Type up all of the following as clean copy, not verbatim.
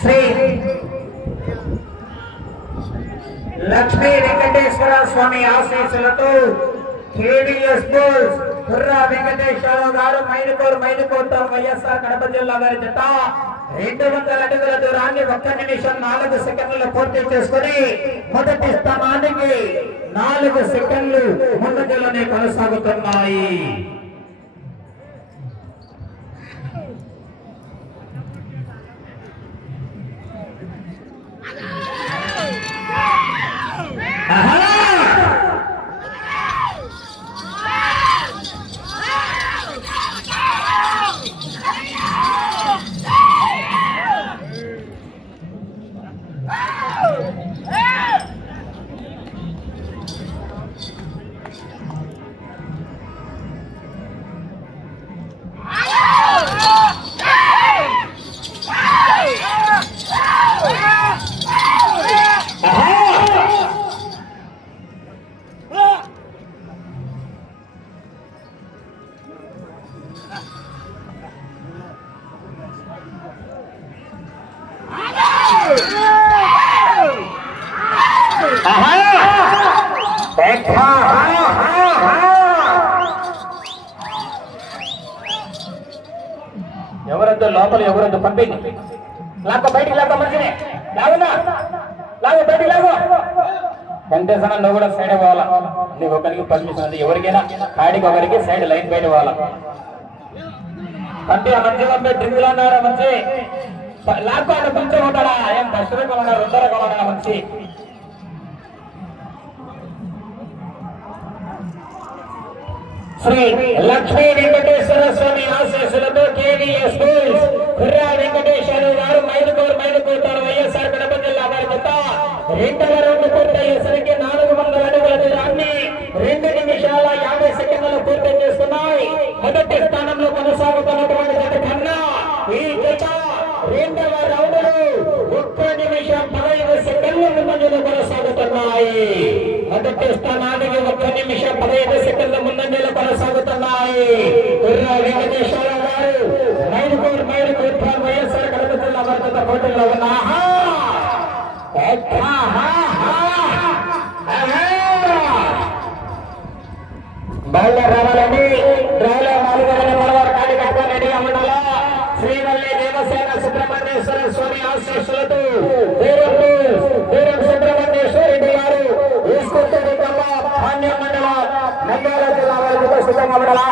శ్రీ లక్ష్మీ వెంకటేశ్వర స్వామి ఆశీస్సులతో కేడీఎస్ బోల్స్ కుర్రా వెంకటేశ్వరరావు గారు మైదుకోట వైఎస్ఆర్ కడప జిల్లా వారి జత 200 అడుగుల దూరాన్ని 1 నిమిషం 4 సెకండ్లు పూర్తి చేసుకుని మొదటి స్థానానికి 4 సెకండ్లు ముందంజలోనే కొనసాగుతున్నాయి. ఎవరద్దు లోపల ఎవరద్దు పంపింది లాక్క బయటికి లాక్క మంచినే లాగునా లాగు బయటికి లాగు వెంకటేశ్వర నువ్వు కూడా సైడ్ పోవాలా నీకు ఒకరికి పర్మిషన్ అది ఎవరికైనా కాడికి ఒకరికి సైడ్ లైన్ బయట పోవాలా అంటే మంచిగా డ్రింకులు అన్నారా మంచి లాక్క అంటే కొంచెం ఉంటాడా ఏం 10 రూపాయలు ఉన్నారు 2 రూపాయలు ఉన్నా మంచి శ్రీ లక్ష్మీ వెంకటేశ్వర స్వామి ఆశీస్సులతో కేవీఎస్ బోల్స్ కుర్రా వెంకటేశ్వర గారు మైదుకోట వైఎస్ఆర్ కడప జిల్లా వారి జత 2వ రౌండ్ పూర్తయ్యేసరికి 400 అడుగుల దూరాన్ని 2 నిమిషాల 50 సెకండ్లు పూర్తి చేస్తున్నాయి. మొదటి స్థానంలో కొనసాగుతున్నటువంటి జత కన్నా ఈ జత 2వ రౌండ్ 1 నిమిషం 15 సెకండ్ల ముందంజలో కొనసాగుతున్నాయి. మొదటి స్థానానికి 1 నిమిషం 15 సెకండ్ల ముందంజలో కొనసాగుతున్నాయి. కుర్రా వెంకటేశ్వర గారు మైదుకోట వైఎస్ఆర్ కడప జిల్లా వారి పోటీలో ఉన్నా బయలు రావాలని డ్రైవర్ 4 మనవారు కాడి కట్టుకొని రెడీగా ఉండాలా. శ్రీవల్లి దేవసేన సుబ్రహ్మణ్యేశ్వర స్వామి ఆశీస్సులతో సుబ్రహ్మణ్యేశ్వర రెడ్డి గారు తీసుకొచ్చేది ధాన్య మండల నంద్యాల జిల్లా వారికి సిద్ధంగా ఉండాలా.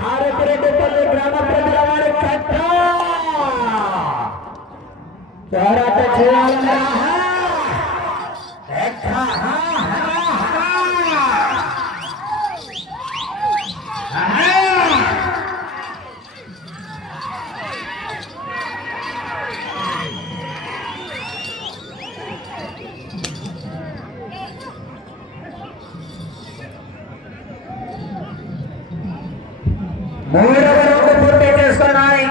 కారపిరెడ్డిపల్లి గ్రామ ప్రజల వారి కట్ట పోరాట చేయాలన్నా పూర్తి చేసుకున్నాయి.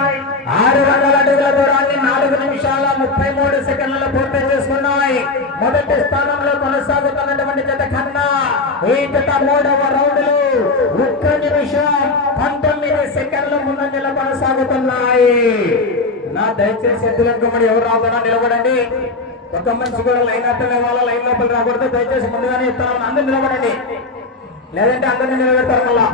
600 అడుగుల దూరాన్ని 4 నిమిషాల 33 సెకండ్లలో పూర్తి చేసుకున్నాయి. మొదటి స్థానంలో కొనసాగుతున్నటువంటి జత కన్నా ఈ జత 3వ రౌండ్ లో 1 నిమిషం 19 సెకండ్ల ముందంజలో కొనసాగుతున్నాయి. నా దయచేసి ఎద్దులెక్కమని ఎవరు రాకుండా నిలబడండి. ఒక మనిషి కూడా లైన్ అర్థమే వాళ్ళ లైన్ లోపల రాకూడదు. దయచేసి ముందుగానే ఇస్తాను అందరూ నిలబడండి, లేదంటే అందరినీ నిలబెడతారు. మళ్ళా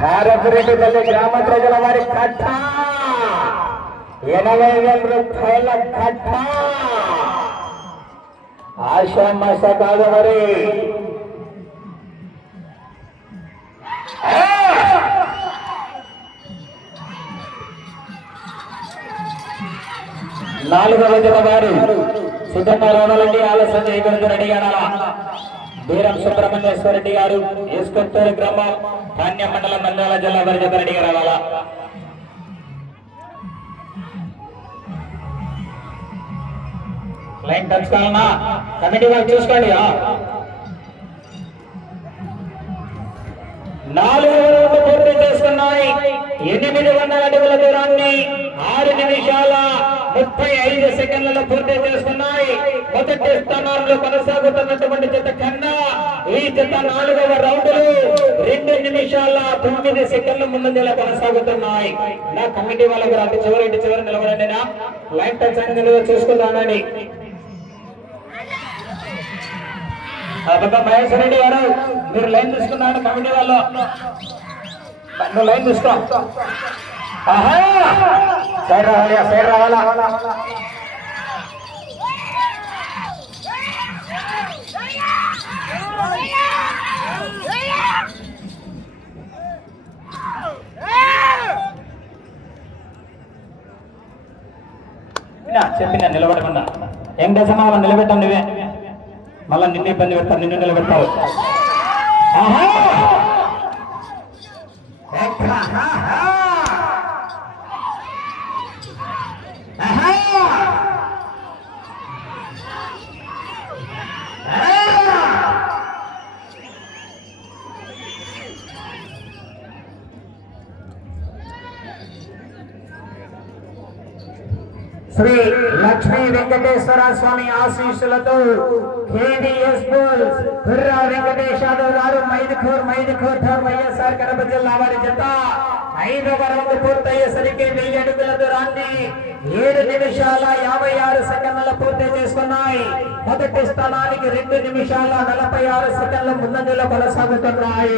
కారపురెడ్డిపల్లి గ్రామ ప్రజల వారి కట్ట 80,000 రూపాయల కట్ట. ఆషామాష కాదు మరి. నాలుగవ జత వారు సిద్ధంగా రావాలండి. ఆలస్యం చేయకూడదు, రెడీగా రావాలా. బీరం సుబ్రహ్మణ్యేశ్వర రెడ్డి గారు, ఈస్కొత్తూరు గ్రామం, ధాన్యం మండలం, నంద్యాల జిల్లా వారి జత రెడీగా రావాలా. లైన్ టచ్ కావాలన్నా కమిటీ వాళ్ళు చూసుకోండి. 4 రౌండ్లు పూర్తి చేసుకున్నాయి. 800 అడుగుల దూరాన్ని 6 నిమిషాల 35 సెకండ్లలో పూర్తి చేసుకున్నాయి. మొదటి స్థానంలో కొనసాగుతున్నటువంటి జత కన్నా ఈ జత 4వ రౌండ్లు 2 నిమిషాల 9 సెకండ్ల ముందంజలో కొనసాగుతున్నాయి. నా కమిటీ వాళ్ళకు అటు చివరి నిలబడండి. నా లైన్ టచ్ అనేది చూసుకుందానండి. మహేశ్వర రెడ్డి గారు మీరు లైన్ తీసుకున్నాడు. కమిటీ వాళ్ళు నువ్వు లైన్ తీసుకో. సైడ్ రావాలా. చెప్పిన నిలబడకుండా ఏం దశమా నిలబెట్టాం. నువ్వే మళ్ళా నిన్ను ఇబ్బంది పెడతావు, నిన్ను నిలబెడతావు. శ్రీ లక్ష్మీ వెంకటేశ్వర స్వామి ఆశీస్సులతో కేవీఎస్ బుల్స్ కుర్రా వెంకటేష్ యాదవ్ గారు మైదుకూర్ వైఎస్ఆర్ కడప జిల్లా వారి జత 5వ రౌండ్ పూర్తయ్యేసరికి 1000 అడుగుల దూరాన్ని 7 నిమిషాల 56 సెకండ్ల పూర్తి చేసుకున్నాయి. మొదటి స్థానానికి 2 నిమిషాల 46 సెకండ్ల ముందంజలో కొనసాగుతున్నాయి.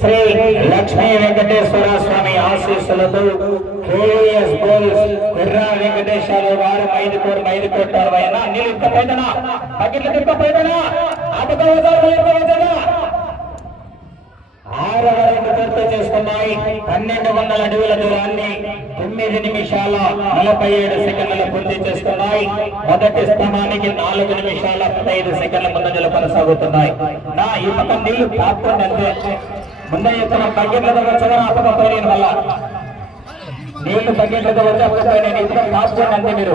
శ్రీ లక్ష్మీ వెంకటేశ్వర స్వామి ఆశీస్సులతో కేవీఎస్ బుల్స్ కుర్రా వెంకటేశ్వర వారు మైదుకూర్ మైదుకోట్టారు. నీళ్ళు ఇప్పపోయినా బకెట్లు తిప్పపోయినా ఆరవ రౌండ్ పూర్తి చేసుకున్నాయి. 1200 అడుగుల దూరాన్ని 9 నిమిషాల 47 సెకండ్లు పూర్తి చేసుకున్నాయి. మొదటి స్థానానికి 4 నిమిషాల 15 సెకండ్ల ముందంజలు కొనసాగుతున్నాయి. నా ఈ పక్కన నీళ్లు కాకుండా ముందే చెప్తున్న బకెట్లతో వచ్చగా అప్పకపోయిన వల్ల నీళ్లు బకెట్లతో వచ్చకపోయినా ఇద్దరు కాపుకోండి. అంతే మీరు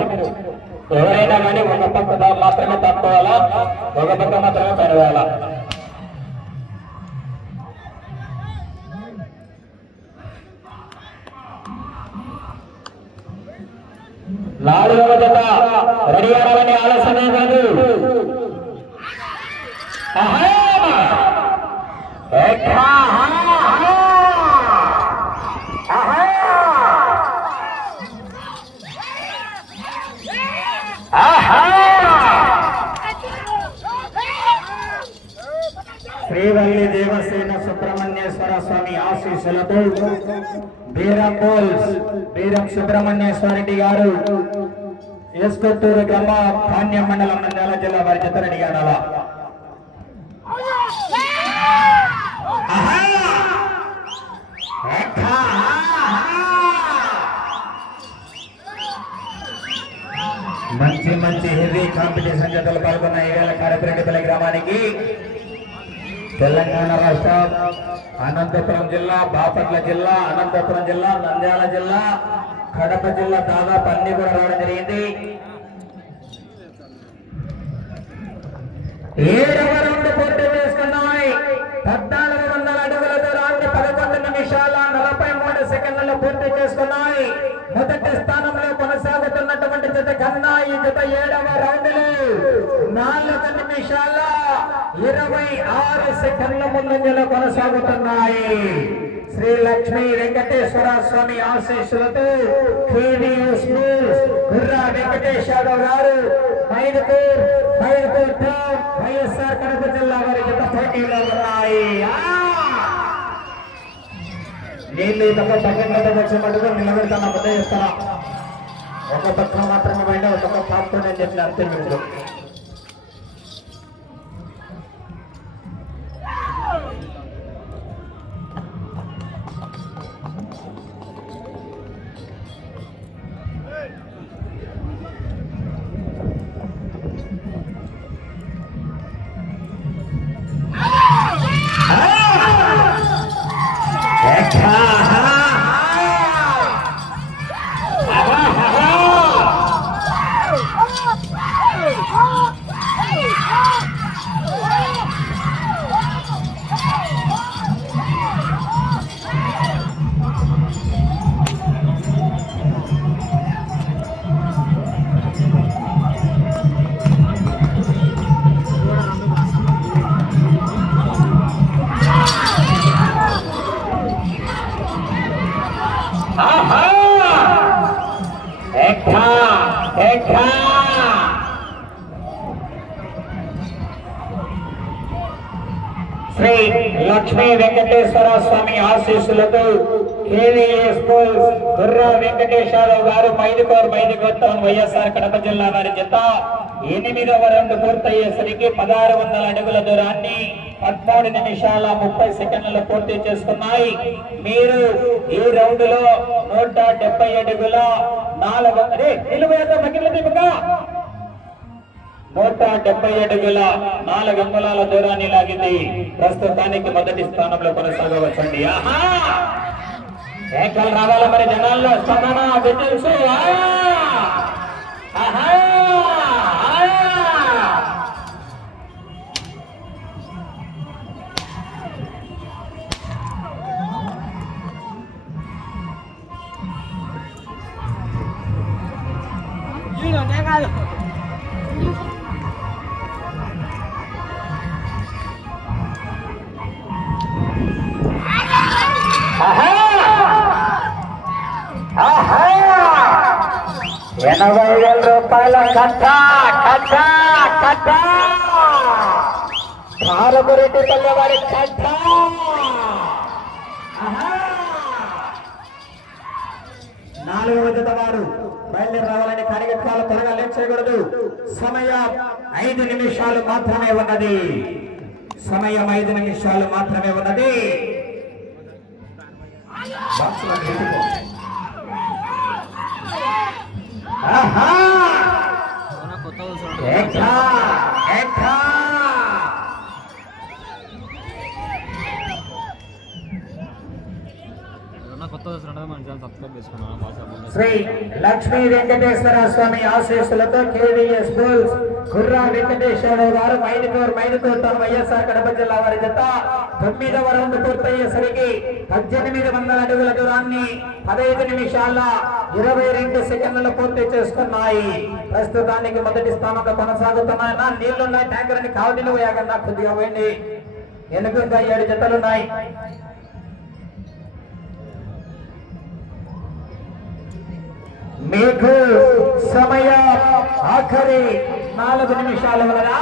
ఎవరైనా కానీ ఒక పక్క మాత్రమే తప్పుకోవాలా, ఒక పక్క మాత్రమే పని వేయాలా. నాలుగవ జత రెడీ అవ్వాలని ఆలస్యమే కాదు. వెంకటేశ్వర స్వామి ఆశీస్సులతో బీరం బోల్స్ బీరం సుబ్రహ్మణ్యేశ్వర రెడ్డి గారు ఎస్కొత్తూరు గ్రామ ధాన్యం మండలం నంద్యాల జిల్లా వారి జత రెడీ ఆడాలా. మంచి మంచి హెవీ కాంపిటీషన్ జతలు పాల్గొన్న ఈవేళ కారపరెడ్డిపల్లి గ్రామానికి తెలంగాణ రాష్ట్రం అనంతపురం జిల్లా, బాపట్ల జిల్లా, అనంతపురం జిల్లా, నంద్యాల జిల్లా, కడప జిల్లా దాదాపు అన్ని కూడా రావడం జరిగింది. 7వ రౌండ్ పూర్తి చేసుకున్నాయి. 1400 అడుగుల దూరాన్ని 11 నిమిషాల 43 సెకండ్లలో పూర్తి చేసుకున్నాయి. మొదటి స్థానంలో కొనసాగుతున్నటువంటి జత కన్నా ఈ జత 7వ రౌండ్లో 4 నిమిషాల 26 సెకండ్ల ముందంజలో కొనసాగుతున్నాయి. శ్రీ లక్ష్మీ వెంకటేశ్వర స్వామి ఆశీస్సులతో కేవీఎస్ గుర్రా వెంకటేశ్వర గారు మైదుకూర్ వైఎస్ఆర్ కడప జిల్లా వారి జత పోటీలో ఉన్నాయి. నీళ్ళు తప్ప పక్కన వచ్చే మటుకు నిలబెడతాను అబద్ధ చేస్తారా? ఒక పక్కన మాత్రమే బయట ఒక పక్క పాపుకొని అని చెప్పిన అర్థం వీళ్ళు. శ్రీ లక్ష్మీ వెంకటేశ్వర స్వామి ఆశీస్సులతో కేవీఎస్ గుర్రా వెంకటేశ్వరరావు గారు మైదుకూర్ టౌన్ వైఎస్ఆర్ కడప జిల్లా వారి జత 8వ రౌండ్ పూర్తయ్యేసరికి 1600 అడుగుల దూరాన్ని 13 నిమిషాల 30 సెకండ్లలో పూర్తి చేసుకున్నాయి. మీరు ఈ రౌండ్ లో 170 అడుగుల 170 అడుగుల 4 అంగుళాల దూరాన్ని లాగింది. ప్రస్తుతానికి మొదటి స్థానంలో కొనసాగవచ్చండి. ఏకలు రావాల మరి జనాల్లో స్పందన విజిల్స్. ₹80,000 కట్ట కారపురెడ్డిపల్లి వారి కట్ట. 4వ జత వారు బయలుదేరి రావాలని కార్యక్రమాలు త్వరగా లేట్ చేయకూడదు. సమయం 5 నిమిషాలు మాత్రమే ఉన్నది. సమయం 5 నిమిషాలు మాత్రమే ఉన్నది. శ్రీ లక్ష్మీ వెంకటేశ్వర స్వామి ఆశీస్సులతో కేవీఎస్ గుర్రా వెంకటేశ్వరరావు గారు మైదుకూర్ టౌన్ వైఎస్ఆర్ కడప జిల్లా వారి జత 9వ రౌండ్ పూర్తయ్యేసరికి 1800 అడుగుల దూరాన్ని 15 నిమిషాల 22 సెకండ్లలో పూర్తి చేసుకున్నాయి. ప్రస్తుతానికి మొదటి స్థానంలో కొనసాగుతున్నాయి. నీళ్లున్నాయి, ట్యాంకర్ అని కావడిలో వేయకుండా కొద్దిగా పోయింది. ఎనుకగా 7 జతలున్నాయి. మీకు సమయం ఆఖరి 4 నిమిషాలు ఉన్నదా?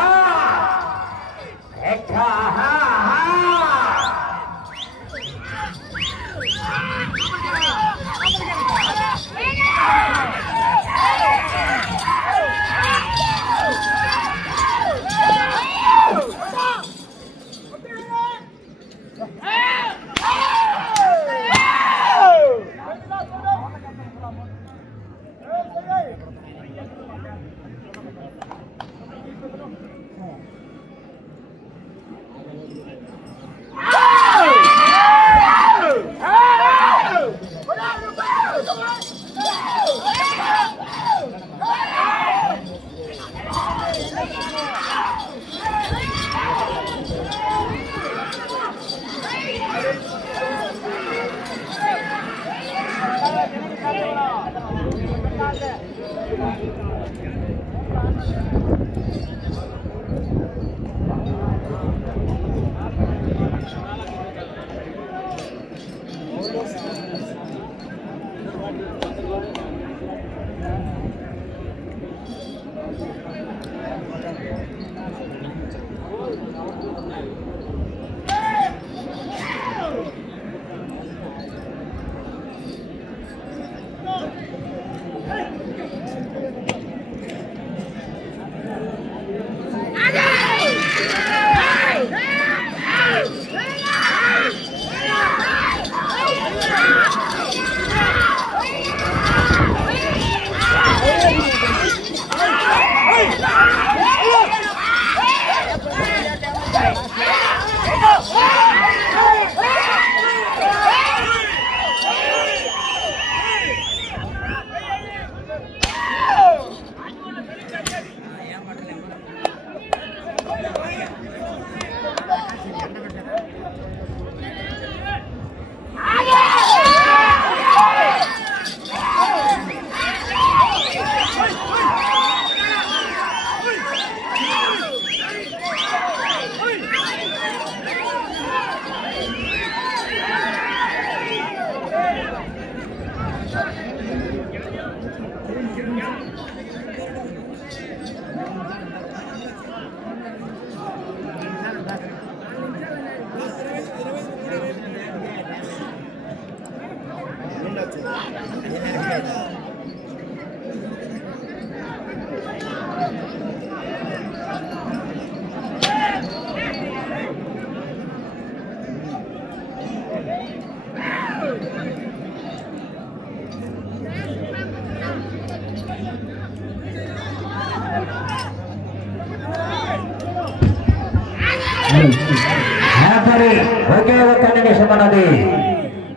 ఒకే ఒక్క నిమిషం అన్నది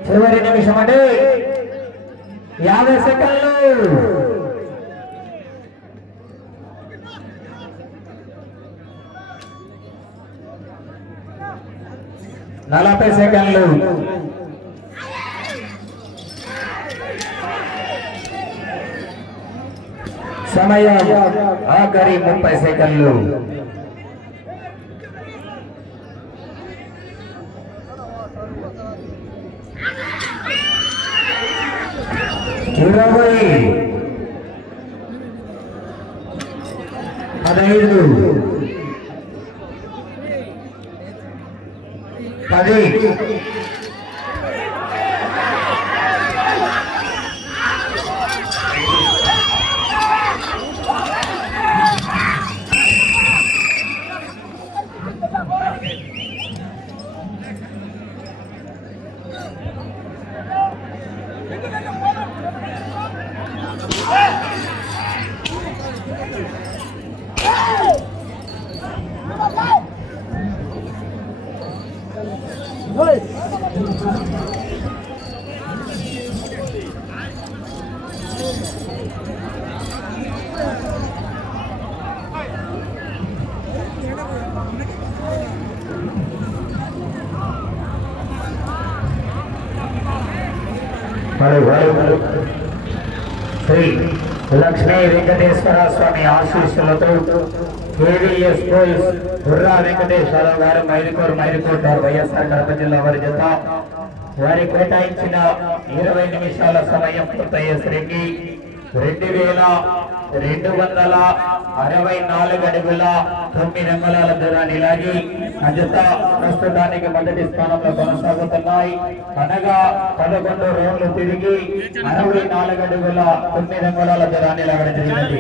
చివరి నిమిషం అంటే 50 సెకండ్లు. నలభై సెకండ్లు. సమయం ఆఖరి 30 సెకండ్లు. ఇరవై 15 10 శ్రీ లక్ష్మీ వెంకటేశ్వర స్వామి ఆశీస్సులతో కేవీఎస్ స్కూల్స్ బుర్రా వెంకటేశ్వరరావు గారు మైదుకూరు వైఎస్ఆర్ కడప జిల్లా వారి జత వారి కేటాయించిన 20 నిమిషాల సమయం పూర్తయ్యేసరికి 2264 అడుగుల 9 అంగుళాల దూరాన్ని లాగి అజత ప్రస్తుతానికి మొదటి స్థానంలో కొనసాగుతున్నాయి. అనగా 11 రౌండ్లు తిరిగి 64 అడుగుల 9 అంగుళాల దూరాన్ని లాగడం జరిగింది.